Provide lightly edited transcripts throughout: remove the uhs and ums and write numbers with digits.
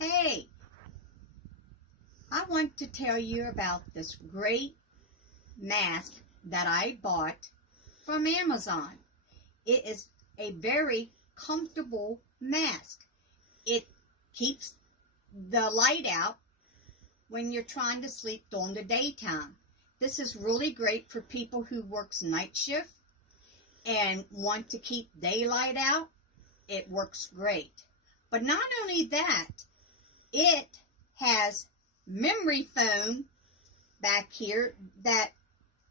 Hey, I want to tell you about this great mask that I bought from Amazon. It is a very comfortable mask. It keeps the light out when you're trying to sleep during the daytime. This is really great for people who works night shift and want to keep daylight out. It works great. But not only that, it has memory foam back here that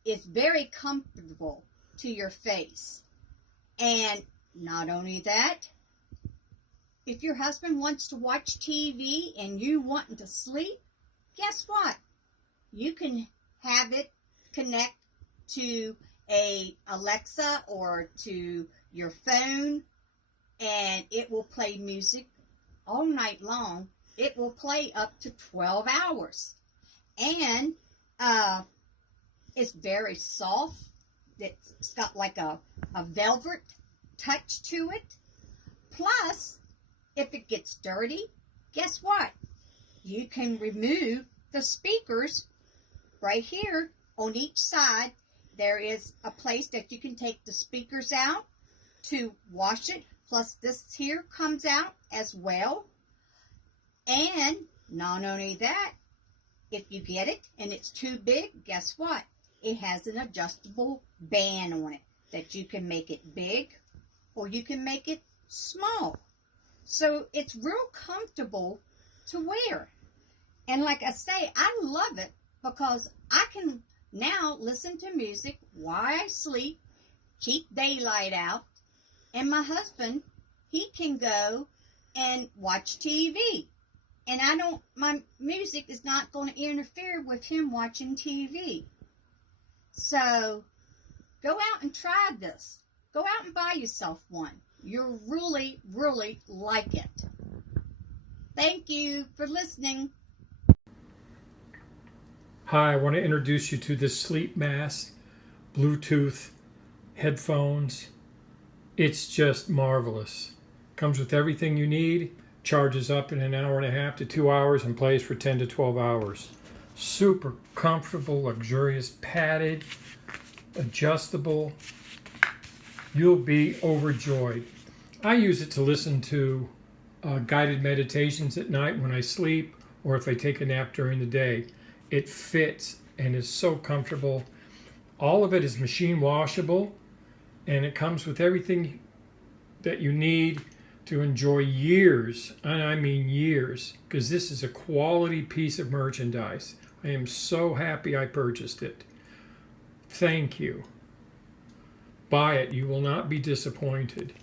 is very comfortable to your face. And not only that, if your husband wants to watch TV and you want to sleep, guess what? You can have it connect to a Alexa or to your phone, and it will play music all night long. It will play up to 12 hours. And it's very soft. It's got like a velvet touch to it. Plus, if it gets dirty, guess what? You can remove the speakers right here on each side. There is a place that you can take the speakers out to wash it. Plus, this here comes out as well. And not only that, if you get it and it's too big, guess what? It has an adjustable band on it that you can make it big or you can make it small. So it's real comfortable to wear. And like I say, I love it because I can now listen to music while I sleep, keep daylight out, and my husband, he can go and watch TV. And my music is not going to interfere with him watching TV. So go out and try this. Go out and buy yourself one. You'll really, really like it. Thank you for listening. Hi, I want to introduce you to this sleep mask, Bluetooth headphones. It's just marvelous. Comes with everything you need. Charges up in an hour and a half to 2 hours and plays for 10 to 12 hours. Super comfortable, luxurious, padded, adjustable. You'll be overjoyed. I use it to listen to guided meditations at night when I sleep or if I take a nap during the day. It fits and is so comfortable. All of it is machine washable, and it comes with everything that you need to enjoy years, and I mean years, because this is a quality piece of merchandise. I am so happy I purchased it. Thank you. Buy it. You will not be disappointed.